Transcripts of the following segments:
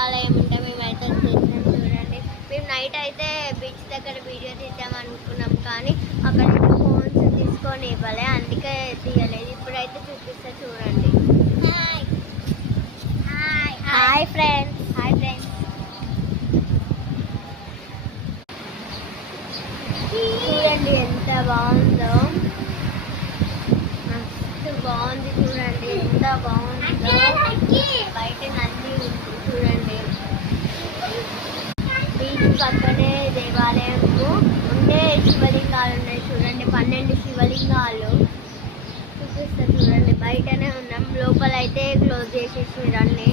దేవాలయం ఉంటే మేమైతే వచ్చేసినాం చూడండి. మేము నైట్ అయితే బీచ్ దగ్గర వీడియో తీద్దాం అనుకున్నాం, కానీ అక్కడ ఫోన్స్ తీసుకొని ఇవ్వలే, అందుకే తీయలేదు. ఇప్పుడైతే చూపిస్తా చూడండి. Hi friends. చూడండి ఎంత బాగుందో, మస్తు బాగుంది. చూడండి ఎంత బాగుందో. బయట నంది ఉంది చూడండి. బీచ్ పక్కనే దేవాలయము ఉండే శివలింగాలు ఉన్నాయి చూడండి. 12 శివలింగాలు చూపిస్తా చూడండి. బయటనే ఉన్నాం, లోపల అయితే క్లోజ్ చేసేసారు అన్నీ.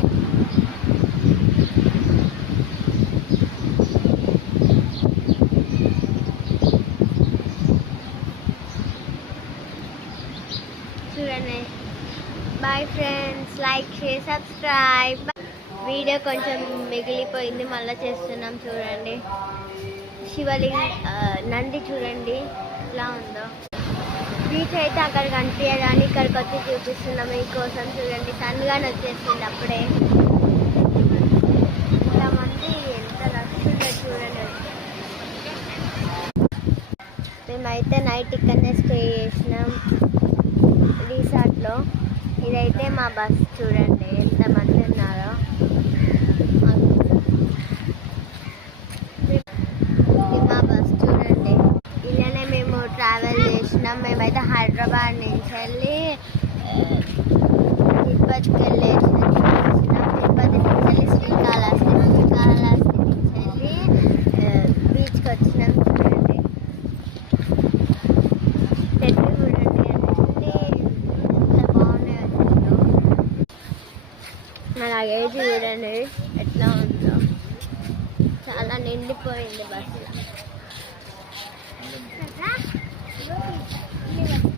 చూడండి. Bye friends, like share subscribe. Video కొంచెం మిగిలిపోయింది, మళ్ళీ చేస్తున్నాం చూడండి. నంది చూడండి ఎలా ఉందో. బీచ్ అయితే అక్కడ కనిపించదని ఇక్కడికి వచ్చి చూపిస్తున్నాం మీకోసం. చూడండి సన్గానే వచ్చేసింది అప్పుడే. ఇంతమంది ఎంత రష్ ఉందో చూడండి. మేమైతే నైట్ ఇక్కడనే స్టే చేసినాం రిసార్ట్లో. ఇదైతే మా బస్ చూడండి ఎంతమంది ఉన్నారో. మా బస్ చూడండి. ఇలానే మేము ట్రావెల్ చేసినాం. మేమైతే హైదరాబాద్ నుంచి వెళ్ళి తిరుపతికి వెళ్ళేసినాం. తిరుపతి నుంచి వెళ్ళి శ్రీకాళహస్తి నుంచి వెళ్ళి బీచ్కి వచ్చినాం చూడండి. చెట్లు చూడండి ఎంత బాగున్నాయి అసలు. నా లగేజ్ చూడండి ఎట్లా ఉందో, చాలా నిండిపోయింది బస్సులో.